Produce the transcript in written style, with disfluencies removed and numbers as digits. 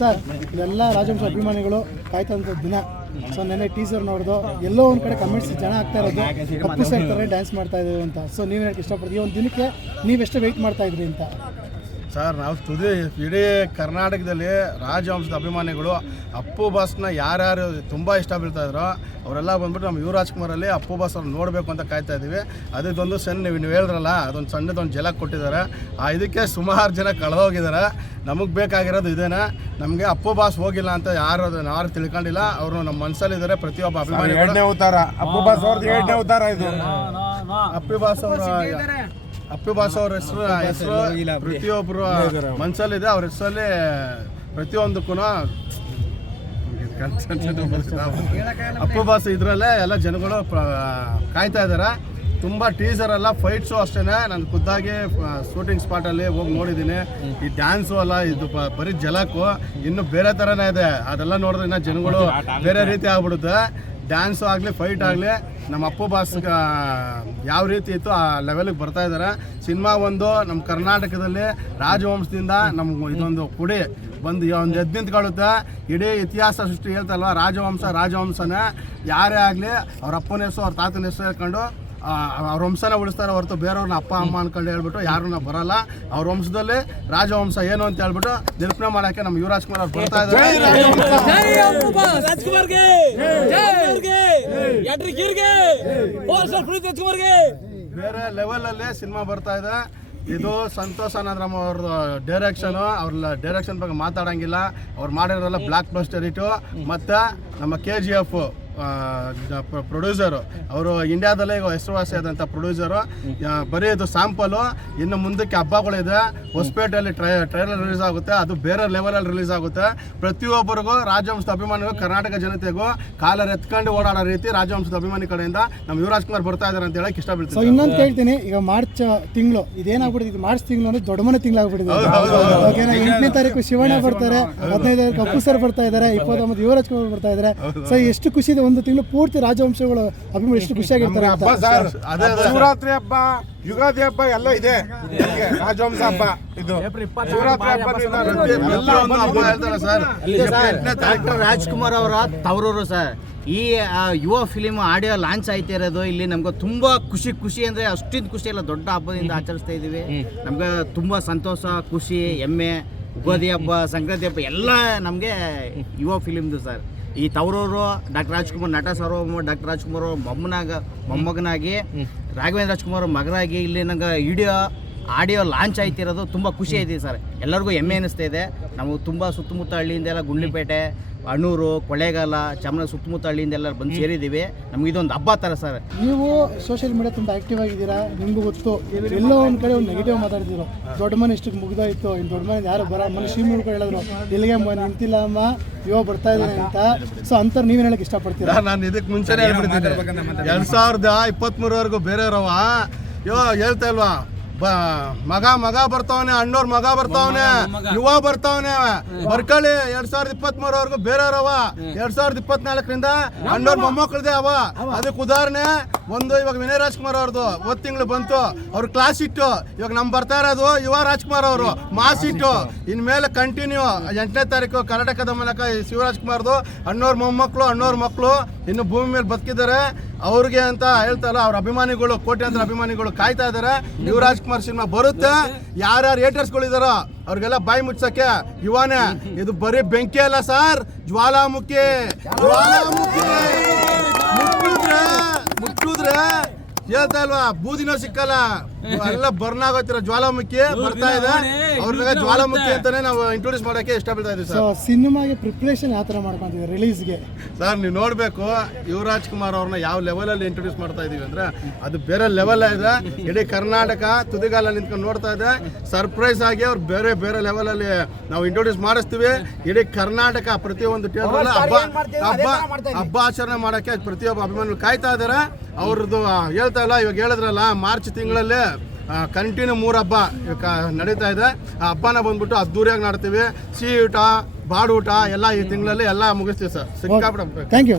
Sir ಇದೆಲ್ಲ ರಾಜವಂಶ ಅಭಿಮಾನಿಗಳು ಕಾಯ್ತಂಥ ದಿನ. ಸೊ ನೆನ್ನೆ ಟೀಸರ್ ನೋಡಿದು ಎಲ್ಲೋ ಒಂದು ಕಡೆ ಕಮೆಂಟ್ಸ್ ಜನ ಆಗ್ತಾ ಇರೋದು ಕಪ್ಪು ಸೇರ್ತಾರೆ ಡ್ಯಾನ್ಸ್ ಮಾಡ್ತಾ ಇದ್ದೀವಿ ಅಂತ. ಸೊ ನೀವು ಹೇಳಕ್ಕೆ ಇಷ್ಟಪಡ್ತೀವಿ ಒಂದು ದಿನಕ್ಕೆ ನೀವೆಷ್ಟು ವೆಯ್ಟ್ ಮಾಡ್ತಾ ಇದ್ರಿ ಅಂತ? ಸರ್ ನಾವು ಇಡೀ ಕರ್ನಾಟಕದಲ್ಲಿ ರಾಜವಂಶದ ಅಭಿಮಾನಿಗಳು ಅಪ್ಪು ಬಾಸ್ನ ಯಾರ್ಯಾರು ತುಂಬ ಇಷ್ಟ ಬೀಳ್ತಾಯಿದ್ರು ಅವರೆಲ್ಲ ಬಂದ್ಬಿಟ್ಟು ನಮ್ಮ ಯುವರಾಜ್ಕುಮಾರಲ್ಲಿ ಅಪ್ಪು ಬಾಸ್ ಅವ್ರು ನೋಡಬೇಕು ಅಂತ ಕಾಯ್ತಾ ಇದ್ದೀವಿ. ಅದೊಂದು ಸಣ್ಣ ನೀವು ಹೇಳಿದ್ರಲ್ಲ ಅದೊಂದು ಸಣ್ಣದೊಂದು ಜಲಕ್ಕೆ ಕೊಟ್ಟಿದ್ದಾರೆ. ಇದಕ್ಕೆ ಸುಮಾರು ಜನ ಕಳೆದೋಗಿದ್ದಾರೆ. ನಮಗೆ ಬೇಕಾಗಿರೋದು ಇದೇನೆ. ನಮಗೆ ಅಪ್ಪು ಬಾಸ್ ಹೋಗಿಲ್ಲ ಅಂತ ಯಾರು ತಿಳ್ಕೊಂಡಿಲ್ಲ. ಅವರು ನಮ್ಮ ಮನಸ್ಸಲ್ಲಿದ್ದಾರೆ ಪ್ರತಿಯೊಬ್ಬ ಅಭಿಮಾನಿ. ಅಪ್ಪು ಬಾಸ್ ಅವ್ರದ್ದು 8ನೇ ಅವತಾರ ಇದು. ಅಪ್ಪು ಬಾಸ್ ಅವ್ರ ಹೆಸರು ಪ್ರತಿಯೊಬ್ಬರು ಮನಸ್ಸಲ್ಲಿದೆ. ಅವ್ರ ಹೆಸರಲ್ಲಿ ಪ್ರತಿಯೊಂದಕ್ಕೂ ಅಪ್ಪು ಬಾಸ್ ಇದರಲ್ಲೇ ಎಲ್ಲ ಜನಗಳು ಕಾಯ್ತಾ ಇದ್ದಾರೆ. ತುಂಬ ಟೀಸರೆಲ್ಲ ಫೈಟ್ಸು ಅಷ್ಟೇ ನಾನು ಖುದ್ದಾಗಿ ಶೂಟಿಂಗ್ ಸ್ಪಾಟಲ್ಲಿ ಹೋಗಿ ನೋಡಿದ್ದೀನಿ. ಈ ಡ್ಯಾನ್ಸು ಅಲ್ಲ, ಇದು ಬರೀ ಜಲಕ್ಕೂ ಇನ್ನು ಬೇರೆ ಥರನೇ ಇದೆ. ಅದೆಲ್ಲ ನೋಡಿದ್ರೆ ಇನ್ನು ಜನಗಳು ಬೇರೆ ರೀತಿ ಆಗ್ಬಿಡುತ್ತೆ. ಡ್ಯಾನ್ಸು ಆಗಲಿ ಫೈಟ್ ಆಗಲಿ ನಮ್ಮ ಅಪ್ಪು ಬಾಸ್ಗೆ ಯಾವ ರೀತಿ ಇತ್ತು ಆ ಲೆವೆಲಿಗೆ ಬರ್ತಾ ಇದ್ದಾರೆ. ಸಿನಿಮಾ ಒಂದು ನಮ್ಮ ಕರ್ನಾಟಕದಲ್ಲಿ ರಾಜವಂಶದಿಂದ ನಮ್ಗೆ ಇದೊಂದು ಪುಡಿ ಬಂದು ಒಂದು ಎದ್ದು ನಿಂತ್ಕೊಳ್ಳುತ್ತೆ. ಇಡೀ ಇತಿಹಾಸ ಸೃಷ್ಟಿ ಹೇಳ್ತಲ್ವ, ರಾಜವಂಶನೇ ಯಾರೇ ಆಗಲಿ ಅವ್ರ ಅಪ್ಪನ ಹೆಸರು ಅವ್ರ ತಾತನ ಹೆಸರು ಹೇಳ್ಕೊಂಡು ಅವ್ರ ವಂಶನ ಉಳಿಸ್ತಾರೆ ಹೊರತು ಬೇರೆಯವ್ರನ್ನ ಅಪ್ಪ ಅಮ್ಮ ಅನ್ಕೊಂಡು ಹೇಳ್ಬಿಟ್ಟು ಯಾರನ್ನ ಬರಲ್ಲ. ಅವ್ರ ವಂಶದಲ್ಲಿ ರಾಜವಂಶ ಏನು ಅಂತ ಹೇಳ್ಬಿಟ್ಟು ನಿರೂಪಣೆ ಮಾಡೋಕ್ಕೆ ನಮ್ಮ ಯುವರಾಜ್ಕುಮಾರ್ ಅವ್ರು ಬರ್ತಾ ಇದ್ದಾರೆ. ಬೇರೆ ಲೆವೆಲಲ್ಲಿ ಸಿನಿಮಾ ಬರ್ತಾ ಇದೆ. ಇದು ಸಂತೋಷ್ ಅನಂತರಾಮ್ ಅವ್ರದ್ದು ಡೈರೆಕ್ಷನು. ಅವ್ರ ಡೈರೆಕ್ಷನ್ ಬಗ್ಗೆ ಮಾತಾಡೋಂಗಿಲ್ಲ. ಅವ್ರು ಮಾಡಿರೋಲ್ಲ ಬ್ಲಾಕ್ ಬಸ್ಟರ್ ಹಿಟ್ಟು. ಮತ್ತು ನಮ್ಮ KGF ಪ್ರೊಡ್ಯೂಸರು ಅವರು ಇಂಡಿಯಾದಲ್ಲೇ ಈಗ ಹೆಸರುವಾಸಿಯಾದಂಥ ಪ್ರೊಡ್ಯೂಸರು. ಬರೀ ಇದು ಸ್ಯಾಂಪಲು. ಇನ್ನು ಮುಂದಕ್ಕೆ ಹಬ್ಬಗಳಿದೆ. ಹೊಸಪೇಟೆಯಲ್ಲಿ ಟ್ರೈಲರ್ ರಿಲೀಸ್ ಆಗುತ್ತೆ. ಅದು ಬೇರೆ ಲೆವೆಲಲ್ಲಿ ರಿಲೀಸ್ ಆಗುತ್ತೆ. ಪ್ರತಿಯೊಬ್ಬರಿಗೂ ರಾಜವಂಶದ ಅಭಿಮಾನಿಗಳು ಕರ್ನಾಟಕ ಜನತೆಗೂ ಕಾಲರ್ ಎತ್ಕೊಂಡು ಓಡಾಡೋ ರೀತಿ ರಾಜವಂಶದ ಅಭಿಮಾನಿ ಕಡೆಯಿಂದ ನಮ್ಮ ಯುವರಾಜ್ಕುಮಾರ್ ಬರ್ತಾ ಇದ್ದಾರೆ ಅಂತ ಹೇಳಕ್ಕೆ ಇಷ್ಟಪಡ್ತೀನಿ. ಸೊ ಇನ್ನೊಂದು ಕೇಳ್ತೀನಿ, ಈಗ ಮಾರ್ಚ್ ತಿಂಗಳು ಇದೇನಾಗ್ಬಿಟ್ಟಿದೆ, ಮಾರ್ಚ್ ತಿಂಗಳು ಅಂದ್ರೆ ದೊಡ್ಡ ಮನೆ ತಿಂಗಳಾಗ್ಬಿಟ್ಟಿದೆ. 8ನೇ ತಾರೀಕು ಶಿವಣ್ಣ ಬರ್ತಾರೆ, 15ನೇ ತಾರೀಕು ಅಪ್ಪು ಸರ್ ಬರ್ತಾ ಇದ್ದಾರೆ, 29 ಯುವರಾಜ್ಕುಮಾರ್ ಬರ್ತಾ ಇದ್ದಾರೆ. ಸೊ ಎಷ್ಟು ಖುಷಿ ಇದೆ, ಒಂದು ತಿಂಗಳು ಪೂರ್ತಿ ರಾಜವಂಶಗಳು ಅಭಿಮಾನಿ ಎಷ್ಟು ಖುಷಿಯಾಗಿರ್ತಾರೆ. ಶಿವರಾತ್ರಿ ಹಬ್ಬ, ಯುಗಾದಿ ಹಬ್ಬ ಎಲ್ಲ ಇದೆ. ರಾಜವಂಶ ಹಬ್ಬ ಇದು ಶಿವರಾತ್ರಿ ಹಬ್ಬ ಸರ್. ಡಾಕ್ಟರ್ ರಾಜ್ಕುಮಾರ್ ಅವರ ತವರೂರು ಸರ್. ಈ ಯುವ ಫಿಲಿಮ್ ಆಡಿಯೋ ಲಾಂಚ್ ಆಯ್ತಿರೋದು ಇಲ್ಲಿ ನಮ್ಗೆ ತುಂಬ ಖುಷಿ ಅಂದರೆ ಅಷ್ಟಿಂದ ಖುಷಿ ಎಲ್ಲ ದೊಡ್ಡ ಹಬ್ಬದಿಂದ ಆಚರಿಸ್ತಾ ಇದ್ದೀವಿ. ನಮ್ಗೆ ತುಂಬ ಸಂತೋಷ, ಖುಷಿ, ಹೆಮ್ಮೆ. ಯುಗಾದಿ ಹಬ್ಬ, ಸಂಕ್ರಾಂತಿ ಹಬ್ಬ ಎಲ್ಲ ನಮಗೆ ಯುವ ಫಿಲಿಮ್ದು ಸರ್. ಈ ತವರೂರು ಡಾಕ್ಟರ್ ರಾಜ್ಕುಮಾರ್ ನಟ ಸಾರ್ವಭೌಮ ಡಾಕ್ಟರ್ ರಾಜ್ಕುಮಾರ್ ಮೊಮ್ಮಗನಾಗಿ ರಾಘವೇಂದ್ರ ರಾಜ್ಕುಮಾರ್ ಮಗನಾಗಿ ಇಲ್ಲಿ ನಂಗೆ ಆಡಿಯೋ ಲಾಂಚ್ ಆಯ್ತಿರೋದು ತುಂಬ ಖುಷಿ ಐತಿ ಸರ್. ಎಲ್ಲರಿಗೂ ಹೆಮ್ಮೆ ಅನ್ನಿಸ್ತಾ ಇದೆ. ನಾವು ತುಂಬ ಸುತ್ತಮುತ್ತ ಹಳ್ಳಿಯಿಂದೆಲ್ಲ ಗುಂಡ್ಲಿಪೇಟೆ, ಅಣ್ಣೂರು, ಕೊಳ್ಳೇಗಾಲ, ಚಾಮರಾಜ ಸುತ್ತಮುತ್ತ ಹಳ್ಳಿಯಿಂದೆಲ್ಲ ಬಂದು ಸೇರಿದ್ದೀವಿ. ನಮ್ಗೆ ಇದೊಂದು ಹಬ್ಬ ಥರ ಸರ್. ನೀವು ಸೋಷಿಯಲ್ ಮೀಡಿಯಾ ತುಂಬ ಆ್ಯಕ್ಟಿವ್ ಆಗಿದ್ದೀರಾ. ನಿಮಗೂ ಗೊತ್ತು, ಎಲ್ಲೋ ಒಂದು ಕಡೆ ಒಂದು ನೆಗೆಟಿವ್ ಮಾತಾಡ್ತಿದ್ರು. ದೊಡ್ಡ ಮನೆ ಇಷ್ಟಕ್ಕೆ ಮುಗ್ದಾಯಿತು, ಇನ್ನು ದೊಡ್ಡ ಮನೆ ಯಾರು ಮನೆ ಶ್ರೀಮೂರ್ಖ ಹೇಳಿದ್ರು ಇಲ್ಲಿಗೆ ನಿಂತಿಲ್ಲ ಅಮ್ಮ, ಇವಾಗ ಬರ್ತಾ ಇದ್ದೀನಿ ಅಂತ. ಸೊ ಅಂತಾರೆ ನೀವೇನು ಹೇಳಕ್ಕೆ ಇಷ್ಟಪಡ್ತೀರಾ? ನಾನು ಇದಕ್ಕೆ ಮುಂಚೆನೇ ಹೇಳ್ಬಿಡ್ತೀನಿ, 2023ವರೆಗೂ ಬೇರೆಯವ್ರವ ಹೇಳ್ತಾ ಇಲ್ವಾ, ಮಗ ಬರ್ತಾವನೆ, ಅಣ್ಣವ್ರ ಮಗ ಬರ್ತಾವನೆ, ಯುವ ಬರ್ತಾವನೆ, ಬರ್ಕಳಿ 2023ವರೆಗೂ ಬೇರೆಯವ್ರವ. 2024ರಿಂದ ಅಣ್ಣವ್ರ ಮೊಮ್ಮಕ್ಕಳದೇ ಅವ. ಅದಕ್ಕೆ ಉದಾಹರಣೆ ಒಂದು, ಇವಾಗ ವಿನಯ್ ರಾಜ್ಕುಮಾರ್ ಅವ್ರದ್ದು ಒಂದು ತಿಂಗಳು ಬಂತು, ಅವ್ರ ಕ್ಲಾಸ್ ಇಟ್ಟು. ಇವಾಗ ನಮ್ ಬರ್ತಾ ಇರೋದು ಯುವ ರಾಜ್ಕುಮಾರ್ ಅವರು ಮಾಸ್ ಇಟ್ಟು. ಇನ್ಮೇಲೆ ಕಂಟಿನ್ಯೂ 8ನೇ ತಾರೀಕು ಕರ್ನಾಟಕದ ಮೂಲಕ ಶಿವರಾಜ್ಕುಮಾರ್ದು ಅಣ್ಣವ್ರ ಮಕ್ಕಳು ಇನ್ನು ಭೂಮಿ ಮೇಲೆ ಬದುಕಿದ್ದಾರೆ. ಅವ್ರಿಗೆ ಅಂತ ಹೇಳ್ತಾರಲ್ಲ, ಅವ್ರ ಅಭಿಮಾನಿಗಳು, ಕೋಟ್ಯಾಂತರ ಅಭಿಮಾನಿಗಳು ಕಾಯ್ತಾ ಇದ್ದಾರೆ. ಯುವರಾಜ್ಕುಮಾರ್ ಸಿನಿಮಾ ಬರುತ್ತೆ. ಯಾರ್ಯಾರು ಏಟರ್ಸ್ಗಳಿದಾರೋ ಅವ್ರಿಗೆಲ್ಲ ಬಾಯಿ ಮುಚ್ಚಕ್ಕೆ ಯುವನೇ. ಇದು ಬರೀ ಬೆಂಕಿ ಅಲ್ಲ ಸರ್, ಜ್ವಾಲಾಮುಖಿ. ಮುಟ್ಟಿದ್ರೆ ಹೇಳ್ತಾ ಇಲ್ವಾ, ಬೂದಿನೋ ಸಿಕ್ಕಲ್ಲ, ಎಲ್ಲ ಬರ್ನ್ ಆಗೋತಿರೋ ಜ್ವಾಲಾಮುಖಿ ಬರ್ತಾ ಇದೆ. ಅವ್ರಿಗೆ ಜ್ವಾಲಾಮುಖಿ ಅಂತಾನೆ ನಾವು ಇಂಟ್ರೊಡ್ಯೂಸ್ ಮಾಡೋಕೆ ಇಷ್ಟಪಡ್ತಾ ಇದ್ದೀವಿ ಸರ್. ಸಿನಿಮಾಗೆ ಪ್ರಿಪ್ರೇಷನ್ ಯಾವ ಥರ ಮಾಡ್ಕೊಂತೀವಿ ರಿಲೀಸ್ಗೆ? ಸರ್ ನೀವು ನೋಡಬೇಕು, ಯುವರಾಜ್ಕುಮಾರ್ ಅವ್ರನ್ನ ಯಾವ ಲೆವೆಲಲ್ಲಿ ಇಂಟ್ರೊಡ್ಯೂಸ್ ಮಾಡ್ತಾ ಇದೀವಿ ಅಂದ್ರೆ ಅದು ಬೇರೆ ಲೆವೆಲ್ ಇದೆ. ಇಡೀ ಕರ್ನಾಟಕ ತುದಿಗಾಲ ನಿಂತ್ಕೊಂಡು ನೋಡ್ತಾ ಇದೆ. ಸರ್ಪ್ರೈಸ್ ಆಗಿ ಅವ್ರು ಬೇರೆ ಲೆವೆಲಲ್ಲಿ ನಾವು ಇಂಟ್ರೊಡ್ಯೂಸ್ ಮಾಡಿಸ್ತೀವಿ. ಇಡೀ ಕರ್ನಾಟಕ ಪ್ರತಿಯೊಂದು ಥಿಯೇಟರ್ ಹಬ್ಬ ಆಚರಣೆ ಮಾಡೋಕ್ಕೆ ಪ್ರತಿಯೊಬ್ಬ ಅಭಿಮಾನಿಗಳು ಕಾಯ್ತಾ ಇದ್ದಾರೆ. ಅವ್ರದ್ದು ಹೇಳ್ತಾ ಇಲ್ಲ, ಇವಾಗ ಹೇಳಿದ್ರಲ್ಲ, ಮಾರ್ಚ್ ತಿಂಗಳಲ್ಲಿ ಕಂಟಿನ್ಯೂ 3 ಹಬ್ಬ ನಡೀತಾ ಇದೆ. ಆ ಹಬ್ಬನ ಬಂದ್ಬಿಟ್ಟು ಅದ್ದೂರಿಯಾಗಿ ಮಾಡ್ತೀವಿ. ಸಿಹಿ ಊಟ, ಬಾಡೂಟ ಎಲ್ಲ ಈ ತಿಂಗಳಲ್ಲಿ ಎಲ್ಲ ಮುಗಿಸ್ತೀವಿ ಸರ್. ಸಿಕ್ಕಾಪಟ್ಟೆ. Thank you.